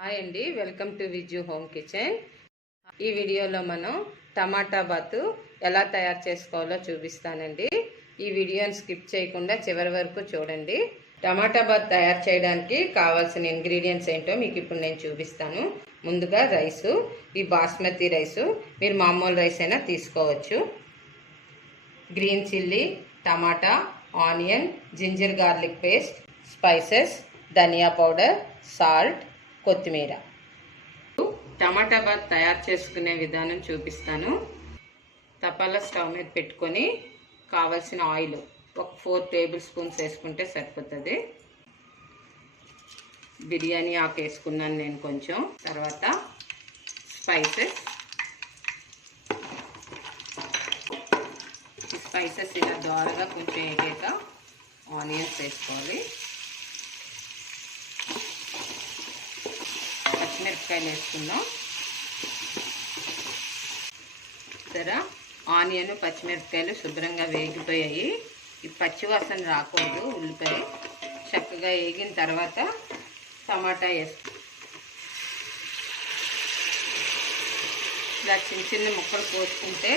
Hi అండి welcome to Viju home kitchen. ఈ వీడియోలో మనం టమాటా బాతు ఎలా తయారు చేసుకోవాలో చూపిస్తానండి. ఈ వీడియోని స్కిప్ చేయకుండా చివరి వరకు చూడండి. టమాటా బాత్ తయారు చేయడానికి కావాల్సిన ఇంగ్రీడియంట్స్ ఏంటో మీకు ఇప్పుడు నేను చూపిస్తాను. ముందుగా రైసు ఈ బాస్మతి రైసు మీరు మామూలు రైస్ అయినా తీసుకోవచ్చు. Green chilli tomato onion ginger garlic paste spices ధనియా పౌడర్ సాల్ట్ కొత్తిమీర. టమాటా బాత్ తయారు చేసుకునే విధానం చూపిస్తాను. తపాలా స్టవ్ మీద పెట్టుకొని కావలసిన ఆయిల్ ఒక ఫోర్ టేబుల్ స్పూన్స్ వేసుకుంటే సరిపోతుంది. బిర్యానీ ఆకు వేసుకున్నాను నేను కొంచెం. తర్వాత స్పైసెస్. స్పైసెస్ ఇలా దోరగా కొంచెం వేగాక ఆనియన్స్ వేసుకోవాలి. పచ్చిమిరపకాయలు వేసుకుందాం. సరే ఆనియన్ పచ్చిమిరపకాయలు శుభ్రంగా వేగిపోయాయి. ఈ పచ్చివాసన రాకూడదు ఉల్లిపాయ. చక్కగా వేగిన తర్వాత టమాటా వేసుకు ఇలా చిన్న చిన్న ముక్కలు పోసుకుంటే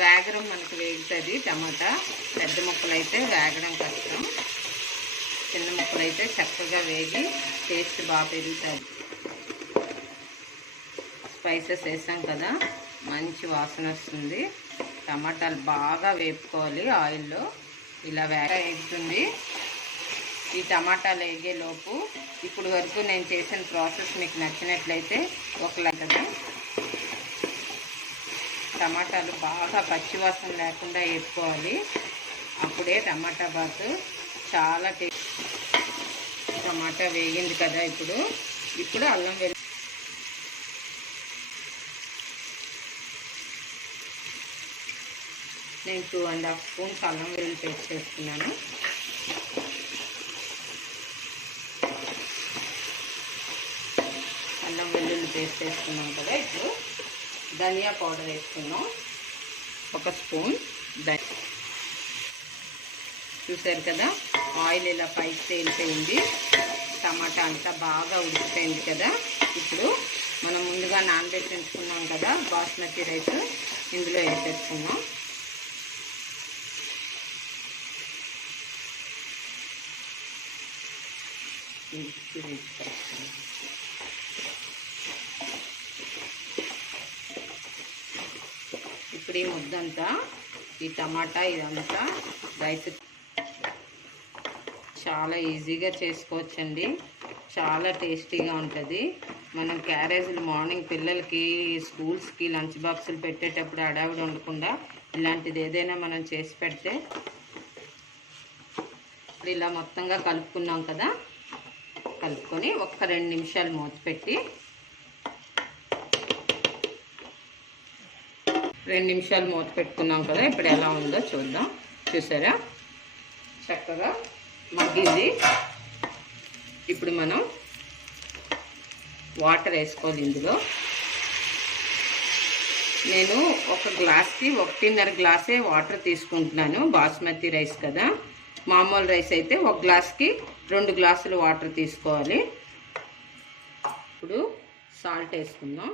వేగడం మనకు వేగుతుంది టమాటా. పెద్ద ముక్కలు అయితే వేగడం కష్టం. చిన్న ముక్కలు అయితే చక్కగా వేగి టేస్ట్ బాగా పెరుగుతుంది. స్పైసెస్ వేసాం కదా మంచి వాసన వస్తుంది. టమాటాలు బాగా వేపుకోవాలి ఆయిల్లో. ఇలా వేగ వేగుతుంది. ఈ టమాటాలు వేగేలోపు ఇప్పుడు వరకు నేను చేసిన ప్రాసెస్ మీకు నచ్చినట్లయితే ఒక కదా టమాటాలు బాగా పచ్చివాసన లేకుండా వేపుకోవాలి. అప్పుడే టమాటా బాత్ చాలా టేస్ట్ టమాటా వేగింది కదా ఇప్పుడు. ఇప్పుడు అల్లం వెల్లి నేను టూ అండ్ హాఫ్ స్పూన్స్ అల్లం వెల్లుల్లి పేస్ట్ చేసుకున్నాను అల్లం వెల్లుల్లి పేస్ట్ వేసుకున్నాం కదా ఇప్పుడు. ధనియా పౌడర్ వేసుకున్నాం ఒక స్పూన్ ధని చూసారు కదా ఆయిల్ ఇలా పైకి తేలిపోయింది. టమాటా అంతా బాగా ఉడికిపోయింది కదా. ఇప్పుడు మనం ముందుగా నానబెట్టి ఉంచుకున్నాం కదా బాస్మతి రైస్ ఇందులో వేసేసుకున్నాం ఇప్పుడు ఈ ముద్దంతా ఈ టమాటా ఇదంతా రైస్ చాలా ఈజీగా చేసుకోవచ్చండి. చాలా టేస్టీగా ఉంటుంది. మనం క్యారేజీలు మార్నింగ్ పిల్లలకి స్కూల్స్కి లంచ్ బాక్సులు పెట్టేటప్పుడు అడావిడి ఉండకుండా ఇలాంటిది ఏదైనా మనం చేసి పెడితే ఇప్పుడు ఇలా మొత్తంగా కలుపుకున్నాం కదా కలుపుకొని ఒక రెండు నిమిషాలు మూతపెట్టి రెండు నిమిషాలు మూత పెట్టుకున్నాం కదా ఇప్పుడు ఎలా ఉందో చూద్దాం. చూసారా? చక్కగా మగ్గింది. ఇప్పుడు మనం వాటర్ వేసుకోవాలి ఇందులో. నేను ఒక గ్లాస్కి ఒకటిన్నర గ్లాసే వాటర్ తీసుకుంటున్నాను బాస్మతి రైస్ కదా. మామూలు రైస్ అయితే ఒక గ్లాస్కి రెండు గ్లాసులు వాటర్ తీసుకోవాలి. ఇప్పుడు సాల్ట్ వేసుకుందాం.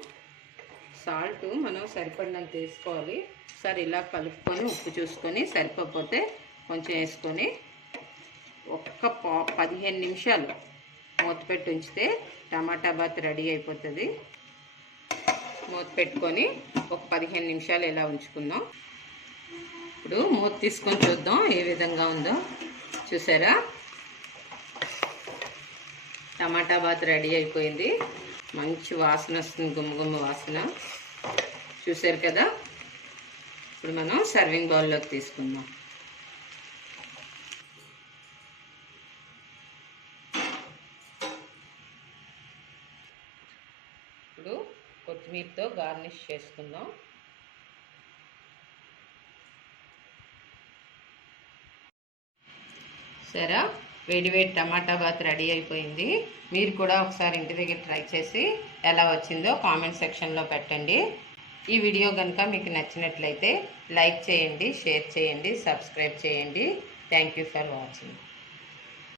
సాల్ట్ మనం సరిపడినంత వేసుకోవాలి. సరే ఇలా కలుపుకొని ఉప్పు చూసుకొని సరిపోతే కొంచెం వేసుకొని ఒక్క పా పదిహేను నిమిషాలు మూత పెట్టి ఉంచితే టమాటా బాత్ రెడీ అయిపోతుంది. మూత పెట్టుకొని ఒక పదిహేను నిమిషాలు ఇలా ఉంచుకుందాం. ఇప్పుడు మూత తీసుకొని చూద్దాం ఏ విధంగా ఉందో. చూసారా? టమాటా బాత్ రెడీ అయిపోయింది. మంచి వాసన వస్తుంది గుమ్మగుమ్మ వాసన. చూసారు కదా? ఇప్పుడు మనం సర్వింగ్ బౌల్లోకి తీసుకుందాం. ఇప్పుడు కొత్తిమీరతో గార్నిష్ చేసుకుందాం. సరే వేడి వేడి టమాటా బాత్ రెడీ అయిపోయింది. మీరు కూడా ఒకసారి ఇంటి దగ్గర ట్రై చేసి ఎలా వచ్చిందో కామెంట్ సెక్షన్లో పెట్టండి. ఈ వీడియో కనుక మీకు నచ్చినట్లయితే లైక్ చేయండి షేర్ చేయండి సబ్స్క్రైబ్ చేయండి. Thank for watching